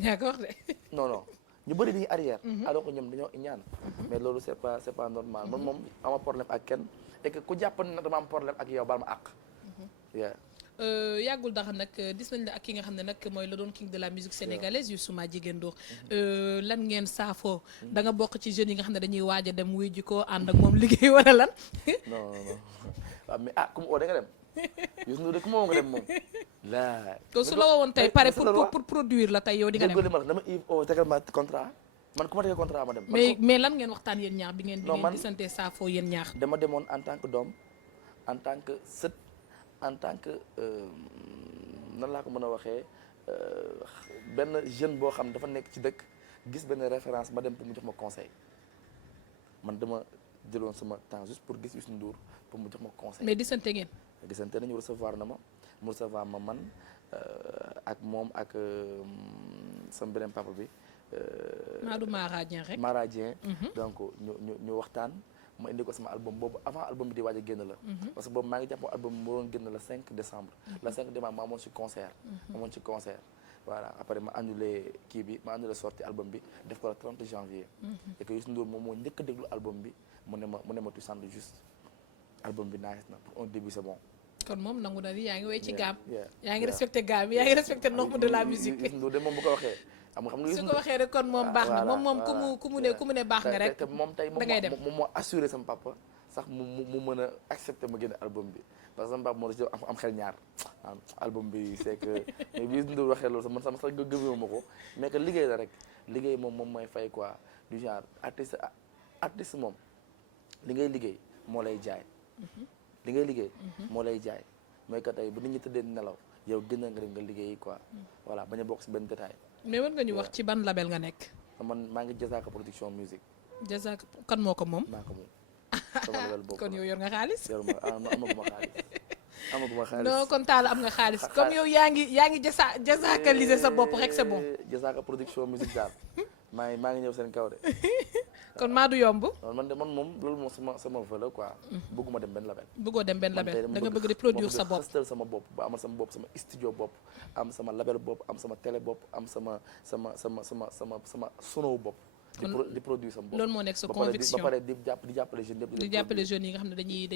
yaa ko wax de. non non ñu bëri dañuy arrière. alors que ñoom dañoo ñaan. mais loolu c'est pas normal man moom ama problème ak kenn et que ku jàpp ne dama am problème ak yow baal ma àq. yeah. yàggul dara nag gis nañ la ak ki nga xam ne nag mooy le Don King de la musique sénégalaise Youssou jigéen Ndour lan ngeen saafoo da nga bokk ci jeunes yi nga xam ne dañuy waaj a dem wuy ji ko ànd ak moom liggéey wala lan. non non waaw mais ku mu oo da nga dem Youssou Ndour de ku ma woo nga dem moom. laa to su la woowoon tey pare pour produire la tey yow di nga dem. dama tegal ma contrat man ku ma tegal contrat ma dem. mais lan ngeen waxtaan yéen ñaar bi ngeen gisante saafoo yéen ñaar. dama demoon en tant que doom en tant que sët en tant que nan laa ko mën a waxee benn jeune boo xam ne dafa nekk ci dëkk gis benn référence ma dem pour mu jox ma conseil man dama jëloon sama temps juste pour gis Youssou Ndour pour mu jox ma conseil. mais gisante ngeen. gisante nañu recevoir na ma mu recevoir ma man ak moom ak sama beneen papa bi. Maadou Mara Dieng rek. Mara Dieng. donc ñu waxtaan. ma indi ko sama album boobu avant album bi di waaj a génn la. parce que boobu maa ngi jàpp album bi mu doon génn le 5 décembre. le 5 décembre ma amoon ci concert. voilà après ma annulé kii bi ma annulé sorti album bi def ko le 30 janvier. et que Youssou Ndour moom moo njëkk a déglu album bi mu ne ma tu sens juste album bi nice na pour un début c'est bon. kon moom nangu na ni yaa ngi wéy ci gaam. yaa ngi respecté gaam yaa ngi respecté norme de la musique. Youssou Ndour de moom bu ko waxee. xam nga su ko waxee rek kon moom baax na moom ku mu ne baax nga rek. te moom tey moom moo assuré sama papa sax mu mën a accepté ma génne album bi parce que sama papa moo ci am xel ñaar album bi c'est que mais bi Ndour waxee loolu sax man sama sax gëmëma ma ko mais que liggéey la rek liggéey moom mooy fay quoi du genre artiste moom li ngay liggéey moo lay jaay. li ngay liggéey moo lay jaay mooy que tey bu nit ñi tëddee nelaw yow gën a nga dem nga liggéey quoi voilà bañ a bokk si benn détail. mais war nga ñu wax ci ban label nga nekk. man maa ngi diazaka production musique. diazaka kan moo ko moom. maa ko moom sama label boobu. kon yow yor nga xaalis. amaguma xaalis. non kon Talla am nga xaalis comme yow yaa ngi jazakaliser sa bopp rek c'est bon. diazaka production musique daal maa ngi ñëw seen kaw de. kon maa du yomb. man moom loolu moom sama vœu quoi. bëgguma dem benn label. bëggoo dem benn label da nga bëgg di produire sa bopp. xëstal sama bopp ba amal sama bopp sama studio bopp am sama label bopp am sama télé bopp am sama sono bopp. di produire sama bopp. loolu moo nekk sa conviction ba pare di jàppale jeunes yëpp. di jàppale jeunes yi nga xam ne dañuy